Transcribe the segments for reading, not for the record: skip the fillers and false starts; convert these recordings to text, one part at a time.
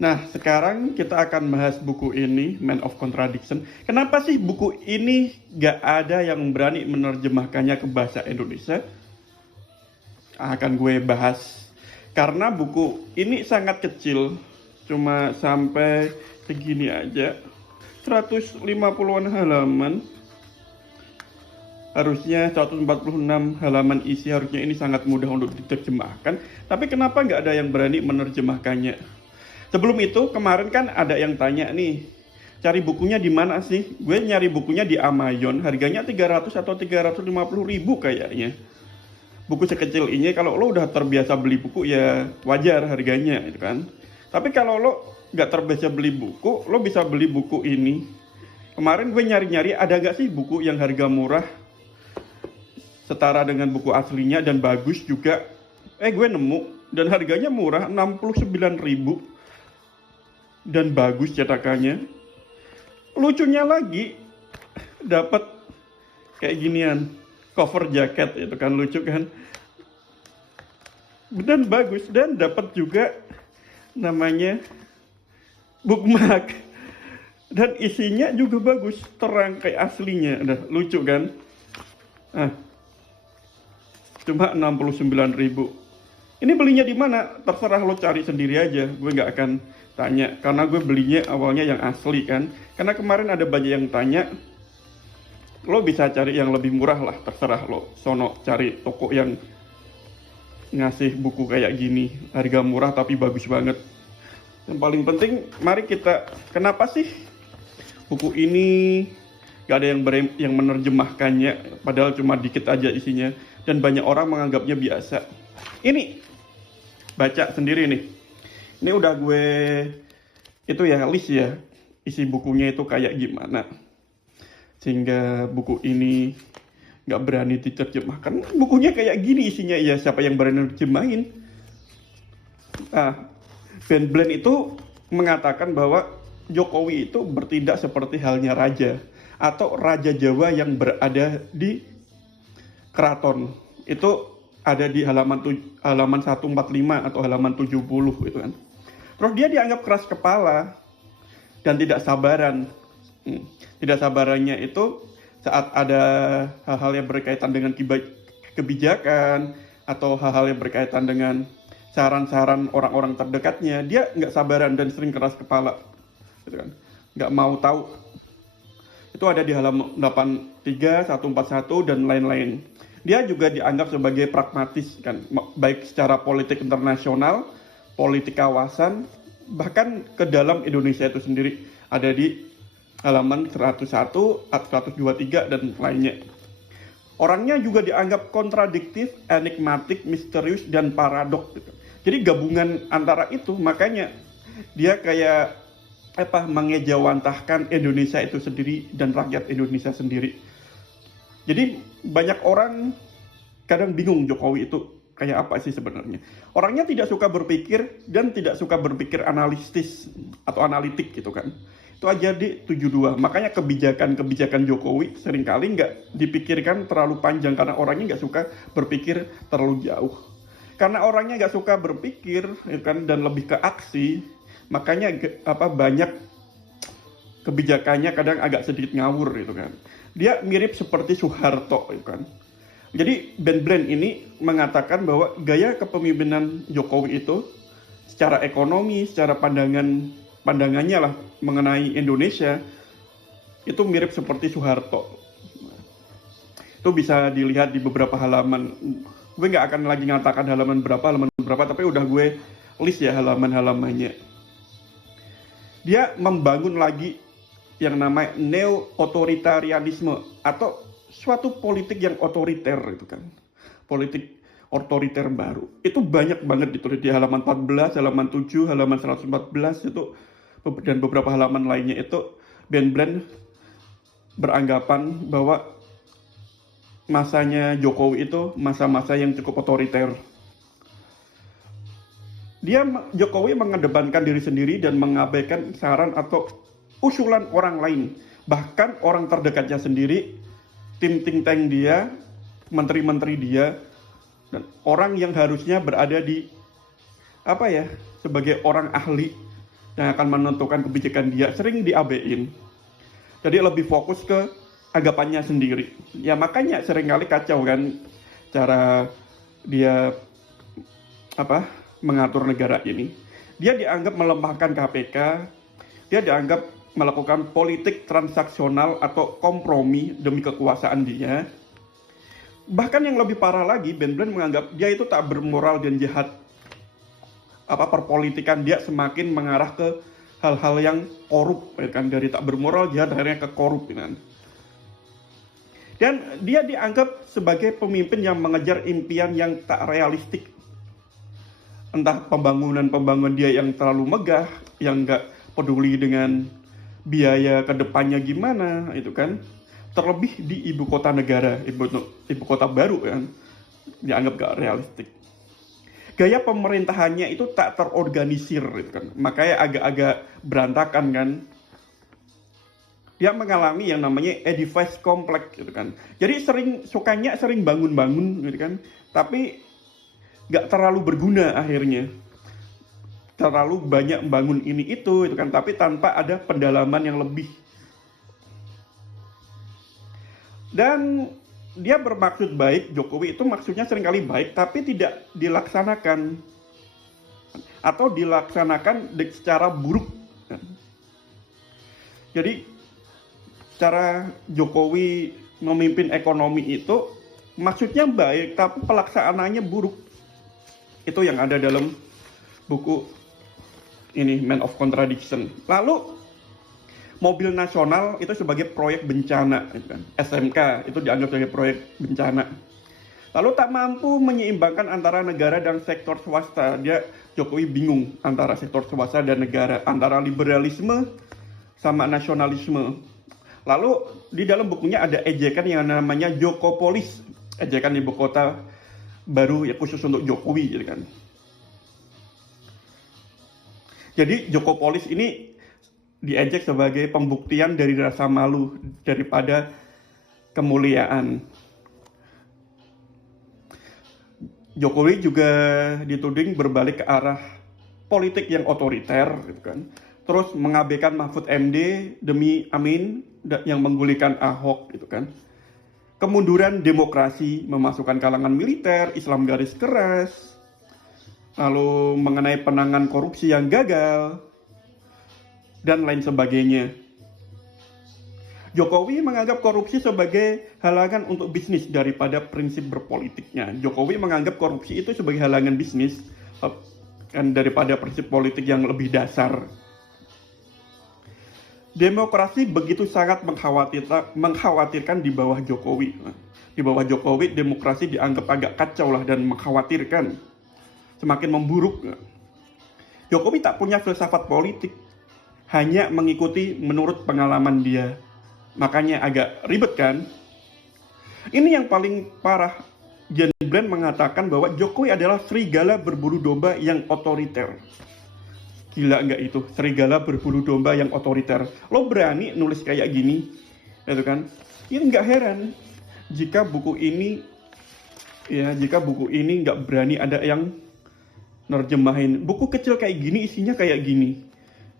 Nah, sekarang kita akan bahas buku ini, Man of Contradiction. Kenapa sih buku ini gak ada yang berani menerjemahkannya ke bahasa Indonesia? Akan gue bahas. Karena buku ini sangat kecil, cuma sampai segini aja. 150-an halaman. Harusnya 146 halaman isi, harusnya ini sangat mudah untuk diterjemahkan. Tapi kenapa nggak ada yang berani menerjemahkannya? Sebelum itu, kemarin kan ada yang tanya nih, cari bukunya di mana sih? Gue nyari bukunya di Amazon, harganya 300 atau 350 ribu kayaknya. Buku sekecil ini, kalau lo udah terbiasa beli buku ya wajar harganya gitu kan. Tapi kalau lo nggak terbiasa beli buku, lo bisa beli buku ini. Kemarin gue nyari-nyari, ada nggak sih buku yang harga murah setara dengan buku aslinya dan bagus juga. Gue nemu, dan harganya murah, 69 ribu. Dan bagus cetakannya. Lucunya lagi, dapat kayak ginian, cover jaket, itu kan lucu kan. Dan bagus, dan dapat juga namanya bookmark. Dan isinya juga bagus, terang kayak aslinya. Udah lucu kan? Cuma 69 ribu. Ini belinya di mana? Terserah lo cari sendiri aja. Gue nggak akan tanya, karena gue belinya awalnya yang asli kan. Karena kemarin ada banyak yang tanya, lo bisa cari yang lebih murah lah, terserah lo. Sono cari toko yang ngasih buku kayak gini, harga murah tapi bagus banget. Yang paling penting, mari kita, kenapa sih buku ini gak ada yang menerjemahkannya, padahal cuma dikit aja isinya, dan banyak orang menganggapnya biasa. Ini, baca sendiri nih. Ini udah gue, itu ya, list ya, isi bukunya itu kayak gimana. Sehingga buku ini gak berani diterjemahkan. Bukunya kayak gini isinya, ya siapa yang berani terjemahin. Ben Bland itu mengatakan bahwa Jokowi itu bertindak seperti halnya raja. Atau Raja Jawa yang berada di keraton. Itu ada di halaman 145 atau halaman 70 gitu kan. Terus dia dianggap keras kepala dan tidak sabaran. Tidak sabarannya itu saat ada hal-hal yang berkaitan dengan kebijakan atau hal-hal yang berkaitan dengan saran-saran orang-orang terdekatnya, dia nggak sabaran dan sering keras kepala, gitu kan. Nggak mau tahu. Itu ada di halaman 83, 141 dan lain-lain. Dia juga dianggap sebagai pragmatis kan, baik secara politik internasional, politik kawasan, bahkan ke dalam Indonesia itu sendiri. Ada di halaman 101, 123 dan lainnya. Orangnya juga dianggap kontradiktif, enigmatik, misterius dan paradok gitu. Jadi gabungan antara itu, makanya dia kayak mengejawantahkan Indonesia itu sendiri dan rakyat Indonesia sendiri. Jadi banyak orang kadang bingung Jokowi itu kayak apa sih sebenarnya. Orangnya tidak suka berpikir dan tidak suka berpikir analitis atau analitik gitu kan. Itu aja di 72. Makanya kebijakan Jokowi seringkali nggak dipikirkan terlalu panjang karena orangnya nggak suka berpikir terlalu jauh. Karena orangnya nggak suka berpikir kan, dan lebih ke aksi, makanya banyak kebijakannya kadang agak sedikit ngawur gitu kan. Dia mirip seperti Soeharto gitu kan. Jadi Ben Bland ini mengatakan bahwa gaya kepemimpinan Jokowi itu secara ekonomi, secara pandangannya lah mengenai Indonesia itu mirip seperti Soeharto. Itu bisa dilihat di beberapa halaman. Gue nggak akan lagi ngatakan halaman berapa, tapi udah gue list ya halaman-halamannya. Dia membangun lagi yang namanya neo-otoritarianisme atau suatu politik yang otoriter itu kan. Politik otoriter baru. Itu banyak banget ditulis di halaman 14, halaman 7, halaman 114 itu, dan beberapa halaman lainnya itu Ben Bland beranggapan bahwa masanya Jokowi itu masa-masa yang cukup otoriter. Jokowi mengedepankan diri sendiri dan mengabaikan saran atau usulan orang lain. Bahkan orang terdekatnya sendiri, tim think tank dia, menteri-menteri dia, dan orang yang harusnya berada di sebagai orang ahli yang akan menentukan kebijakan dia sering diabein. Jadi lebih fokus ke anggapannya sendiri. Ya makanya seringkali kacau kan cara dia mengatur negara ini. Dia dianggap melemahkan KPK, dia dianggap melakukan politik transaksional atau kompromi demi kekuasaan dia. Bahkan yang lebih parah lagi, Ben Bland menganggap dia itu tak bermoral dan jahat. Perpolitikan dia semakin mengarah ke hal-hal yang korup, kan, dari tak bermoral jahat akhirnya ke korup, kan. Dan dia dianggap sebagai pemimpin yang mengejar impian yang tak realistik. Entah pembangunan dia yang terlalu megah, yang nggak peduli dengan biaya kedepannya gimana, itu kan. Terlebih di ibu kota negara, ibu kota baru, kan, dianggap gak realistik. Gaya pemerintahannya itu tak terorganisir, gitu kan. Makanya agak-agak berantakan, kan. Dia mengalami yang namanya Oedipus complex, gitu kan. Jadi sukanya sering bangun-bangun, gitu kan. Tapi nggak terlalu berguna akhirnya. Terlalu banyak bangun ini itu kan. Tapi tanpa ada pendalaman yang lebih. Dan dia bermaksud baik, Jokowi itu maksudnya seringkali baik, tapi tidak dilaksanakan. Atau dilaksanakan secara buruk. Jadi cara Jokowi memimpin ekonomi itu maksudnya baik, tapi pelaksanaannya buruk. Itu yang ada dalam buku ini, Man of Contradiction. Lalu mobil nasional itu sebagai proyek bencana, SMK itu dianggap sebagai proyek bencana. Lalu tak mampu menyeimbangkan antara negara dan sektor swasta. Jokowi bingung antara sektor swasta dan negara, antara liberalisme sama nasionalisme. Lalu di dalam bukunya ada ejekan yang namanya Jokopolis, ejekan ibu kota baru ya khusus untuk Jokowi, gitu kan. Jadi Jokopolis ini diejek sebagai pembuktian dari rasa malu daripada kemuliaan. Jokowi juga dituding berbalik ke arah politik yang otoriter, gitu kan. Terus mengabaikan Mahfud MD demi Amin yang menggulingkan Ahok, gitu kan. Kemunduran demokrasi, memasukkan kalangan militer, Islam garis keras, lalu mengenai penanganan korupsi yang gagal, dan lain sebagainya. Jokowi menganggap korupsi sebagai halangan untuk bisnis daripada prinsip berpolitiknya. Jokowi menganggap korupsi itu sebagai halangan bisnis kan, daripada prinsip politik yang lebih dasar. Demokrasi begitu sangat mengkhawatirkan di bawah Jokowi. Di bawah Jokowi, demokrasi dianggap agak kacau lah dan mengkhawatirkan. Semakin memburuk. Jokowi tak punya filsafat politik. Hanya mengikuti menurut pengalaman dia. Makanya agak ribet, kan? Ini yang paling parah. Ben Bland mengatakan bahwa Jokowi adalah serigala berbulu domba yang otoriter. Gila nggak itu? Serigala berbulu domba yang otoriter. Lo berani nulis kayak gini? Itu kan? Ini nggak heran jika buku ini nggak berani ada yang nerjemahin. Buku kecil kayak gini isinya kayak gini.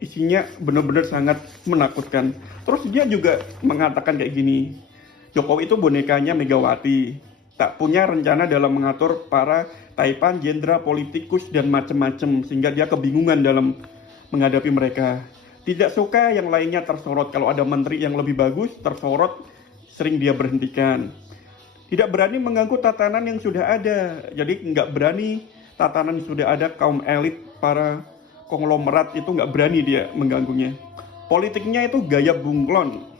Isinya benar-benar sangat menakutkan. Terus dia juga mengatakan kayak gini. Jokowi itu bonekanya Megawati. Tak punya rencana dalam mengatur para taipan, jenderal, politikus, dan macam-macam. Sehingga dia kebingungan dalam menghadapi mereka. Tidak suka yang lainnya tersorot. Kalau ada menteri yang lebih bagus, tersorot, sering dia berhentikan. Tidak berani mengganggu tatanan yang sudah ada. Jadi nggak berani tatanan yang sudah ada, kaum elit, para konglomerat itu nggak berani dia mengganggunya. Politiknya itu gaya bunglon.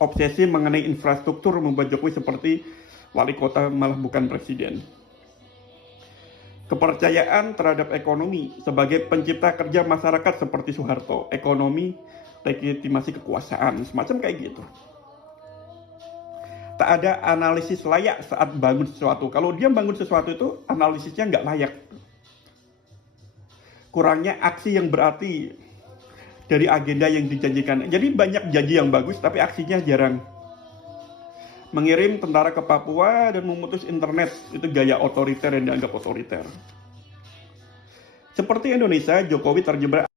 Obsesi mengenai infrastruktur membuat Jokowi seperti wali kota malah bukan presiden. Kepercayaan terhadap ekonomi sebagai pencipta kerja masyarakat seperti Soeharto. Ekonomi, legitimasi kekuasaan, semacam kayak gitu. Tak ada analisis layak saat bangun sesuatu. Kalau dia bangun sesuatu itu analisisnya nggak layak. Kurangnya aksi yang berarti dari agenda yang dijanjikan. Jadi banyak janji yang bagus tapi aksinya jarang. Mengirim tentara ke Papua dan memutus internet, itu gaya otoriter yang dianggap otoriter. Seperti Indonesia, Jokowi terjebak